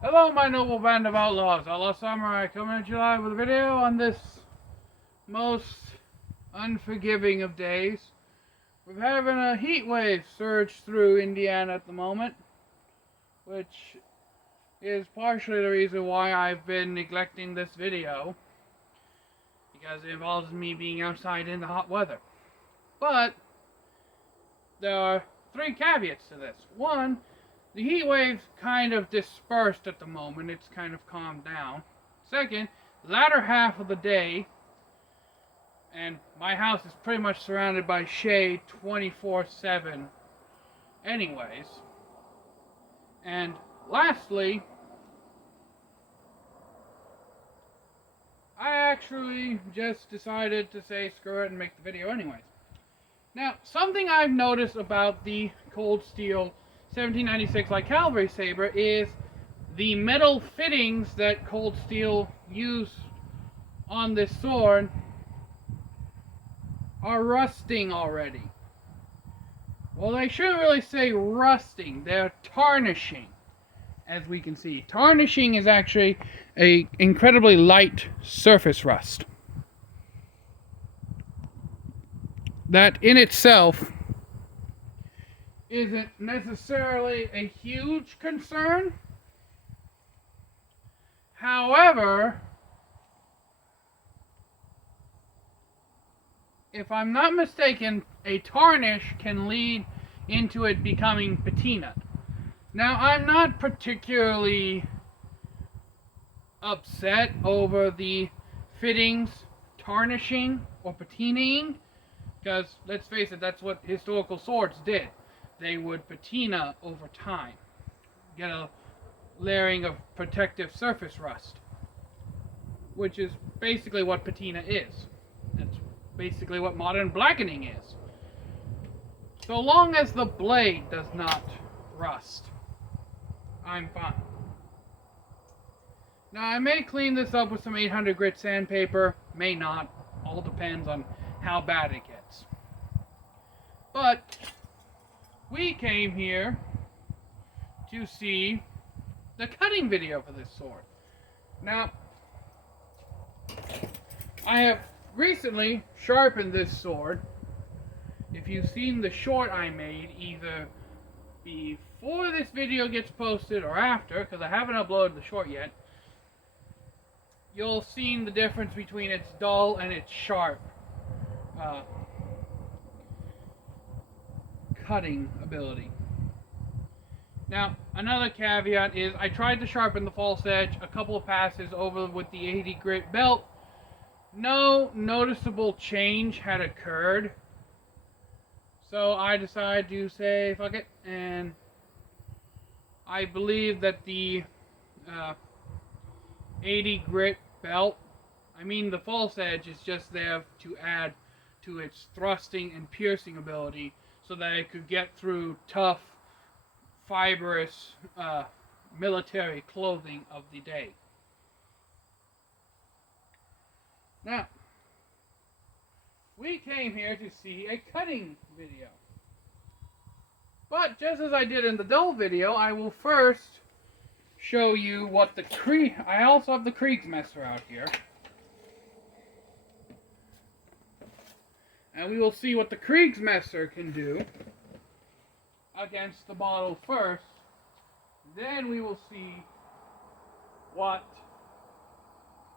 Hello, my noble band of outlaws. Outlaw Samurai coming at you live with a video on this most unforgiving of days. We're having a heat wave surge through Indiana at the moment, which is partially the reason why I've been neglecting this video, because it involves me being outside in the hot weather. But there are three caveats to this. One, the heat wave's kind of dispersed at the moment. It's kind of calmed down. Second, latter half of the day, and my house is pretty much surrounded by shade 24/7 anyways. And lastly, I actually just decided to say screw it and make the video anyways. Now, something I've noticed about the Cold Steel 1796 light cavalry saber is the metal fittings that Cold Steel used on this sword are rusting already. Well, they shouldn't really say rusting, they're tarnishing, as we can see. Tarnishing is actually an incredibly light surface rust. That in itself isn't necessarily a huge concern. However, if I'm not mistaken, a tarnish can lead into it becoming patina. Now, I'm not particularly upset over the fittings tarnishing or patinaing, because let's face it, that's what historical swords did. They would patina over time, get a layering of protective surface rust, which is basically what patina is. That's basically what modern blackening is. So long as the blade does not rust, I'm fine. Now, I may clean this up with some 800 grit sandpaper, may not, all depends on how bad it gets. But we came here to see the cutting video for this sword. Now, I have recently sharpened this sword. If you've seen the short I made, either before this video gets posted or after, because I haven't uploaded the short yet, you'll see the difference between its dull and its sharp cutting ability. Now, another caveat is I tried to sharpen the false edge a couple of passes over with the 80 grit belt. No noticeable change had occurred. So I decided to say fuck it, and I believe that the 80 grit belt, the false edge is just there to add to its thrusting and piercing ability so that it could get through tough, fibrous military clothing of the day. Now, we came here to see a cutting video. But just as I did in the dull video, I will first show you what the I also have the Kriegsmesser out here. And we will see what the Kriegsmesser can do against the model first. Then we will see what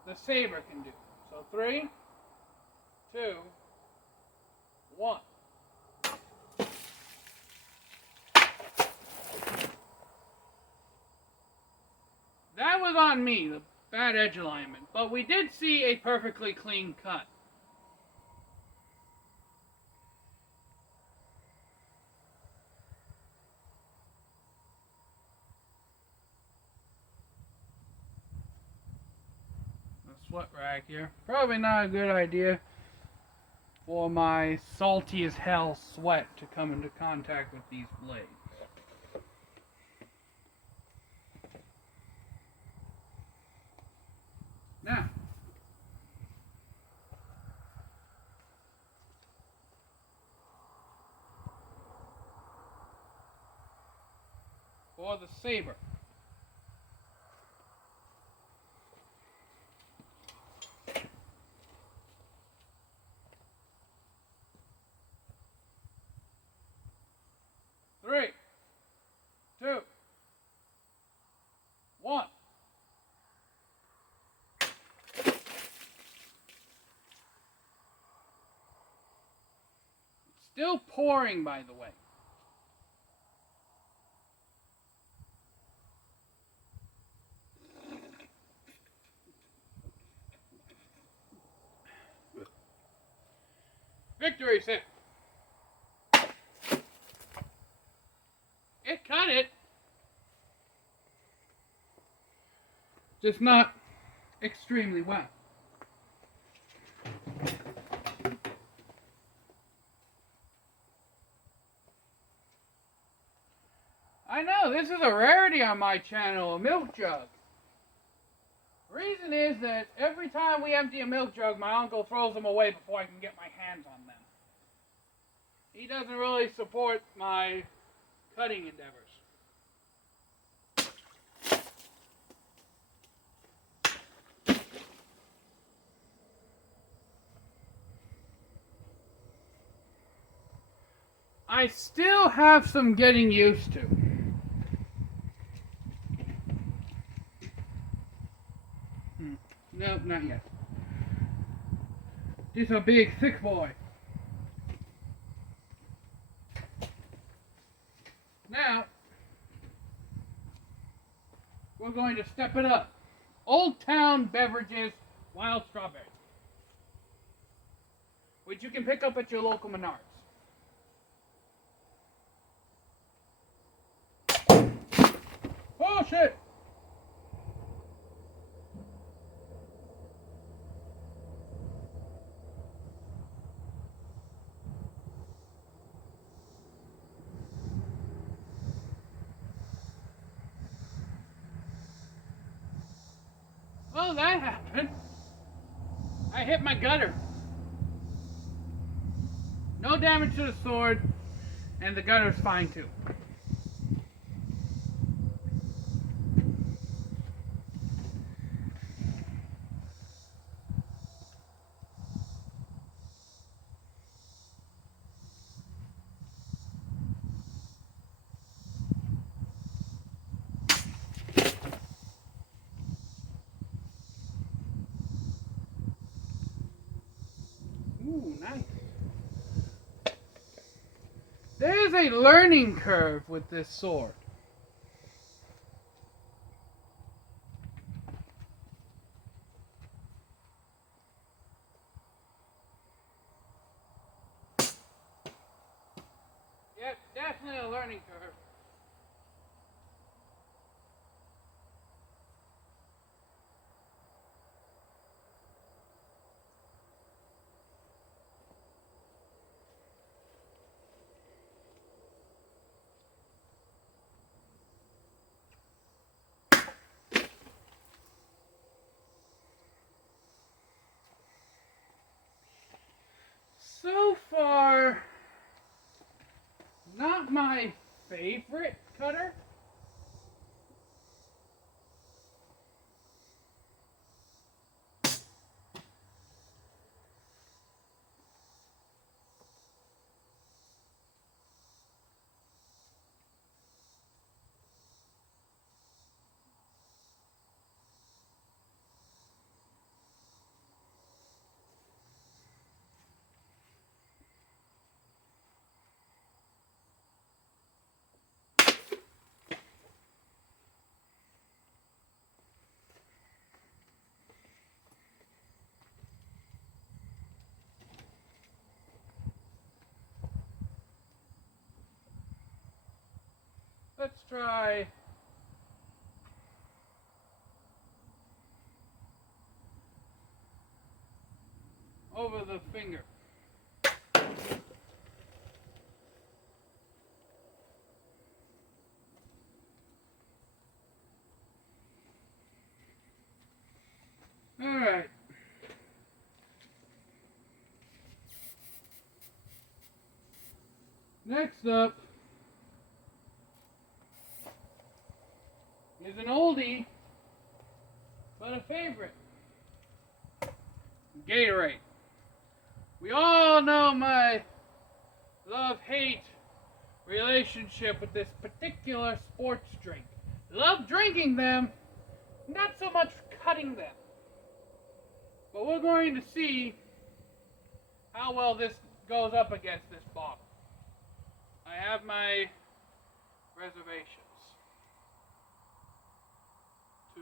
the Sabre can do. So 3, 2, 1. That was on me, the bad edge alignment, but we did see a perfectly clean cut. A sweat rag here. Probably not a good idea for my salty as hell sweat to come into contact with these blades. Now, for the Sabre. pouring, by the way. Victory sip. It cut it. Just not extremely well. I know, this is a rarity on my channel, a milk jug. Reason is that every time we empty a milk jug, my uncle throws them away before I can get my hands on them. He doesn't really support my cutting endeavors. I still have some getting used to. No, not yet. This is a big, thick boy. Now, we're going to step it up. Old Town Beverages Wild Strawberry, which you can pick up at your local Menards. Oh shit! Oh, that happened. I hit my gutter. No damage to the sword, and the gutter's fine too. Ooh, nice. There's a learning curve with this sword. Yep, definitely a learning curve. So far, not my favorite cutter. Let's try over the finger. All right. Next up is an oldie, but a favorite. Gatorade. We all know my love-hate relationship with this particular sports drink. Love drinking them, not so much cutting them. But we're going to see how well this goes up against this bottle. I have my reservations. 2,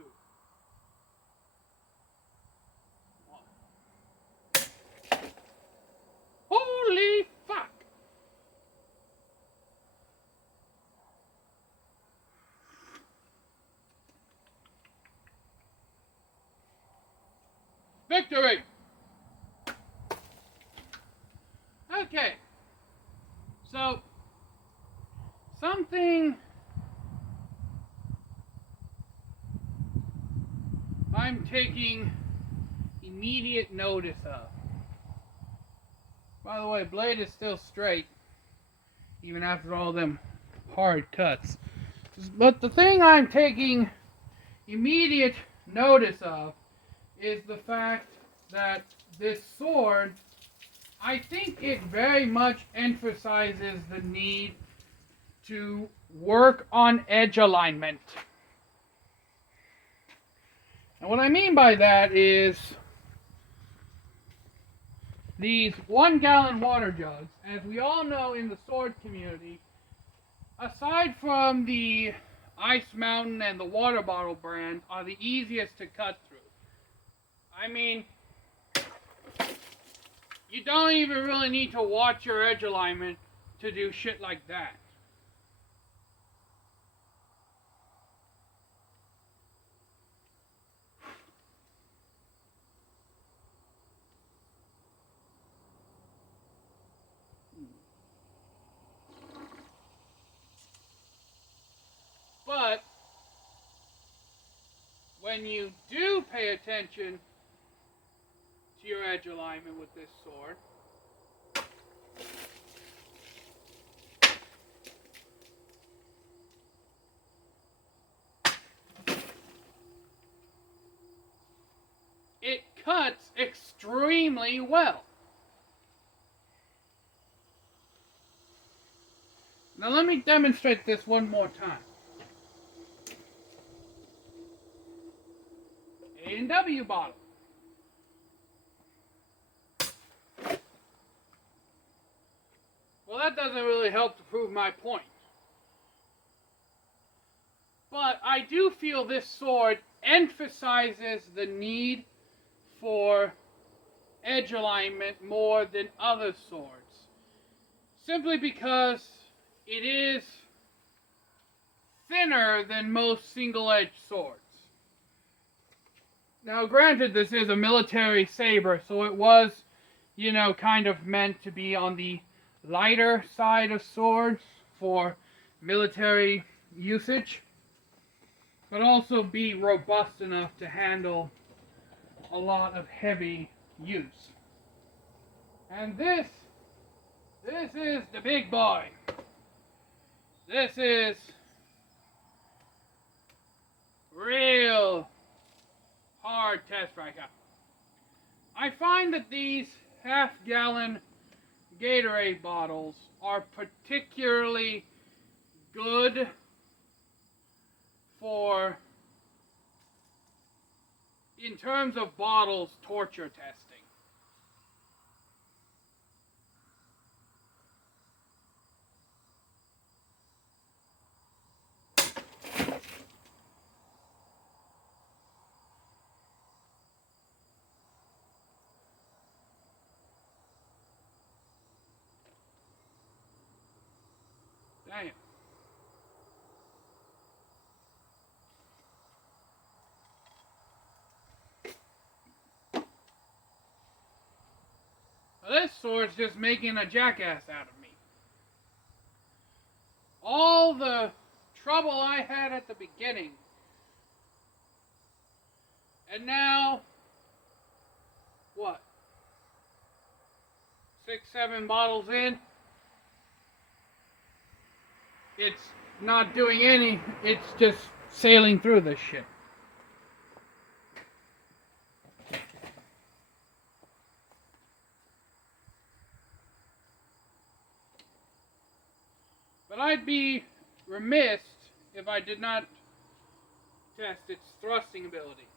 1. Holy fuck! Victory! Okay. So, something I'm taking immediate notice of. By the way, blade is still straight, even after all them hard cuts. But the thing I'm taking immediate notice of is the fact that this sword, I think it very much emphasizes the need to work on edge alignment. And what I mean by that is these 1-gallon water jugs, as we all know in the sword community, aside from the Ice Mountain and the water bottle brand, are the easiest to cut through. I mean, you don't even really need to watch your edge alignment to do shit like that. But when you do pay attention to your edge alignment with this sword, it cuts extremely well. Now let me demonstrate this one more time. A&W bottle. Well, that doesn't really help to prove my point. But I do feel this sword emphasizes the need for edge alignment more than other swords. Simply because it is thinner than most single-edged swords. Now, granted, this is a military saber, so it was, kind of meant to be on the lighter side of swords for military usage, but also be robust enough to handle a lot of heavy use. And this is the big boy. This is real hard test striker. I find that these half-gallon Gatorade bottles are particularly good for, in terms of bottles, torture testing. Damn. Well, this sword's just making a jackass out of me. All the trouble I had at the beginning, and now, what? 6, 7 bottles in? It's not doing any, it's just sailing through this shit. But I'd be remiss if I did not test its thrusting ability.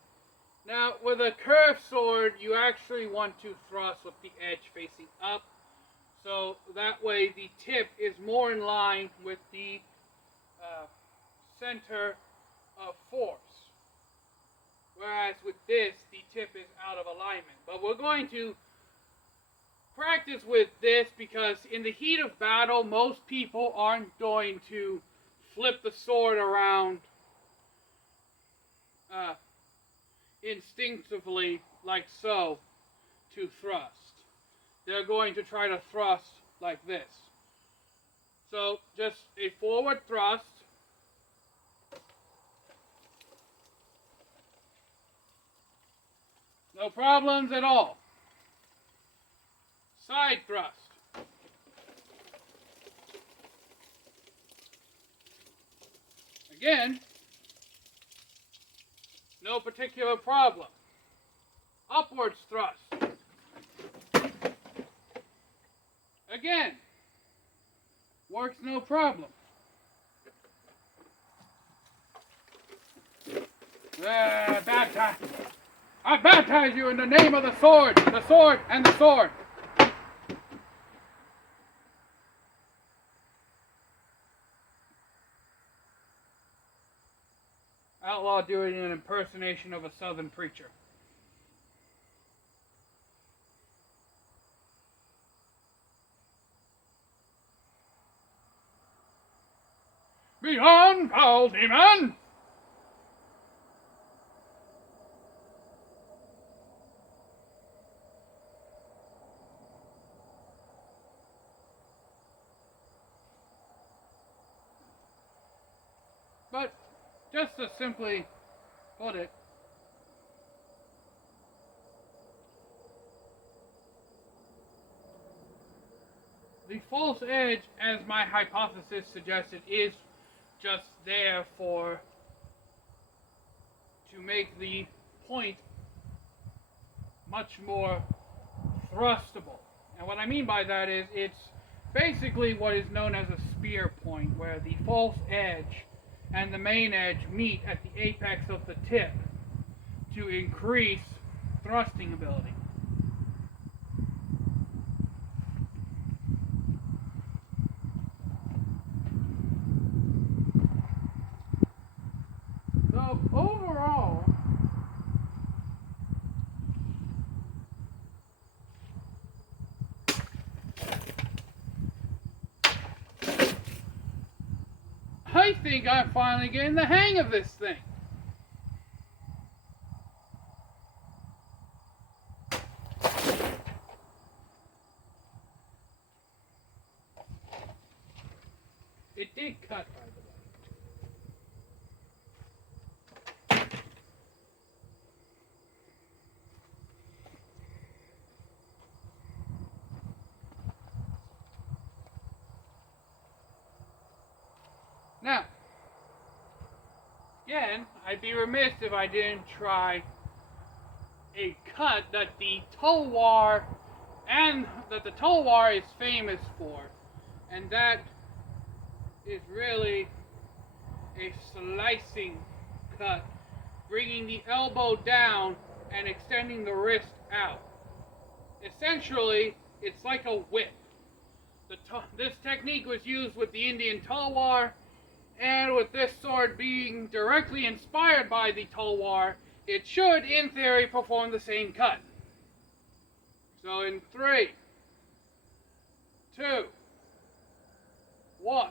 Now, with a curved sword, you actually want to thrust with the edge facing up, So that way the tip is more in line with the center of force. Whereas with this, the tip is out of alignment. But we're going to practice with this because in the heat of battle, most people aren't going to flip the sword around instinctively like so to thrust. They're going to try to thrust like this. So just a forward thrust. No problems at all. Side thrust. Again, no particular problem. Upwards thrust. Again, works no problem. Baptize. I baptize you in the name of the sword, and the sword. Outlaw doing an impersonation of a southern preacher. Be on, foul demon! But, just to simply put it, the false edge, as my hypothesis suggested, is just there to make the point much more thrustable. And what I mean by that is it's basically what is known as a spear point, where the false edge and the main edge meet at the apex of the tip to increase thrusting ability. So overall, I think I'm finally getting the hang of this thing. It did cut, by the way. Now, again, I'd be remiss if I didn't try a cut that the tulwar is famous for, and that is really a slicing cut, bringing the elbow down and extending the wrist out. Essentially, it's like a whip. This technique was used with the Indian tulwar, and with this sword being directly inspired by the tulwar, it should, in theory, perform the same cut. So in 3, 2, 1.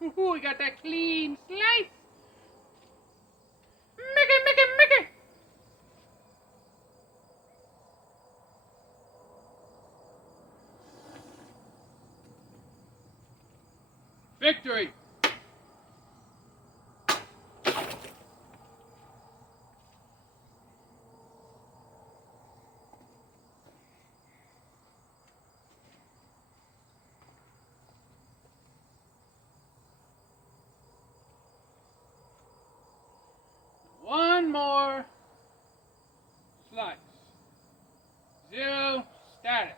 Woohoo, we got that clean slice. Mickey. Victory. One more slice. 0 static.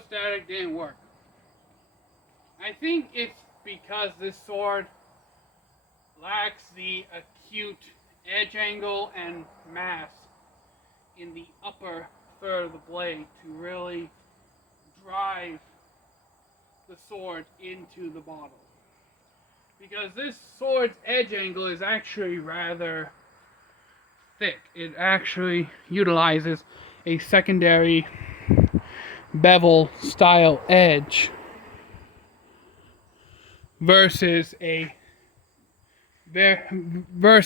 static didn't work. I think it's because this sword lacks the acute edge angle and mass in the upper third of the blade to really drive the sword into the bottle. Because this sword's edge angle is actually rather thick. It actually utilizes a secondary bevel style edge versus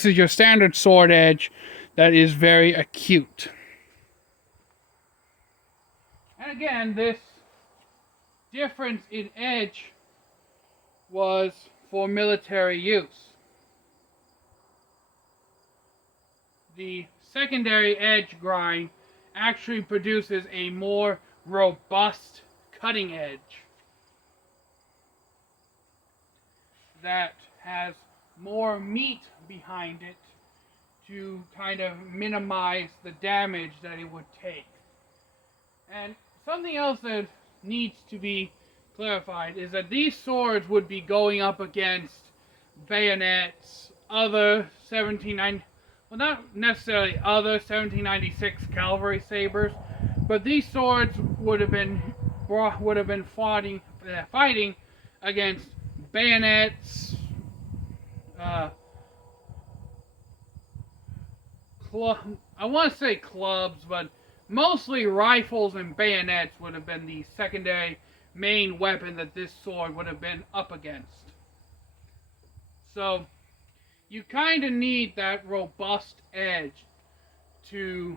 your standard sword edge that is very acute. And again, this difference in edge was for military use. The secondary edge grind actually produces a more robust cutting edge that has more meat behind it to kind of minimize the damage that it would take. And something else that needs to be clarified is that these swords would be going up against bayonets, other 1790, well, not necessarily other 1796 cavalry sabers, but these swords would have been fighting against bayonets, I want to say clubs, but mostly rifles and bayonets would have been the secondary main weapon that this sword would have been up against. So you kind of need that robust edge to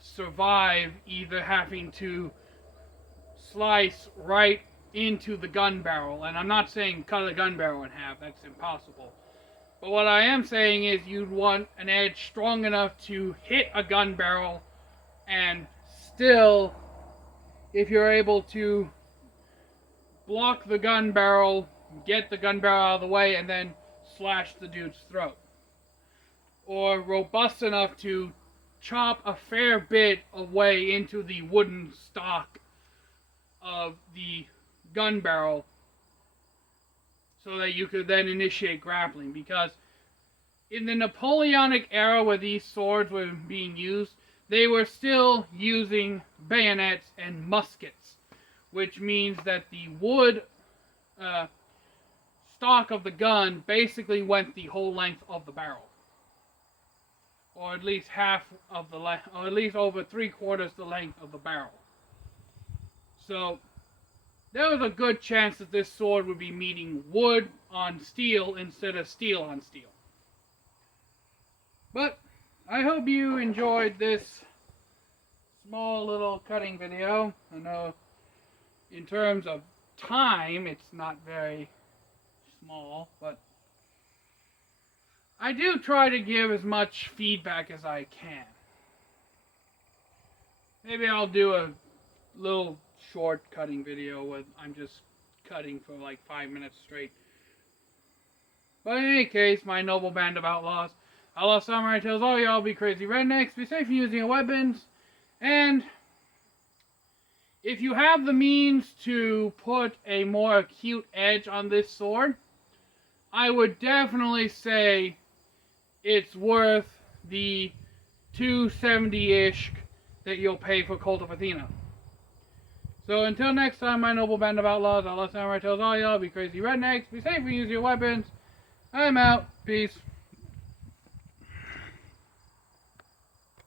survive either having to slice right into the gun barrel. And I'm not saying cut a gun barrel in half, that's impossible. But what I am saying is you'd want an edge strong enough to hit a gun barrel and still, if you're able to block the gun barrel, get the gun barrel out of the way, and then slash the dude's throat. Or robust enough to chop a fair bit away into the wooden stock of the gun barrel so that you could then initiate grappling. Because in the Napoleonic era where these swords were being used, they were still using bayonets and muskets, which means that the wood stock of the gun basically went the whole length of the barrel, or at least half of the length, or at least over 3/4 the length of the barrel. So there was a good chance that this sword would be meeting wood on steel instead of steel on steel. But I hope you enjoyed this small little cutting video. I know in terms of time it's not very small, but I do try to give as much feedback as I can. Maybe I'll do a little short cutting video where I'm just cutting for like 5 minutes straight. But in any case, my noble band of outlaws, Outlaw Samurai tells all y'all be crazy rednecks, be safe in using your weapons, and if you have the means to put a more acute edge on this sword, I would definitely say it's worth the $270-ish that you'll pay for Cult of Athena. So until next time, my noble band of outlaws, Outlaw Samurai tells all y'all be crazy rednecks, be safe and use your weapons. I'm out. Peace.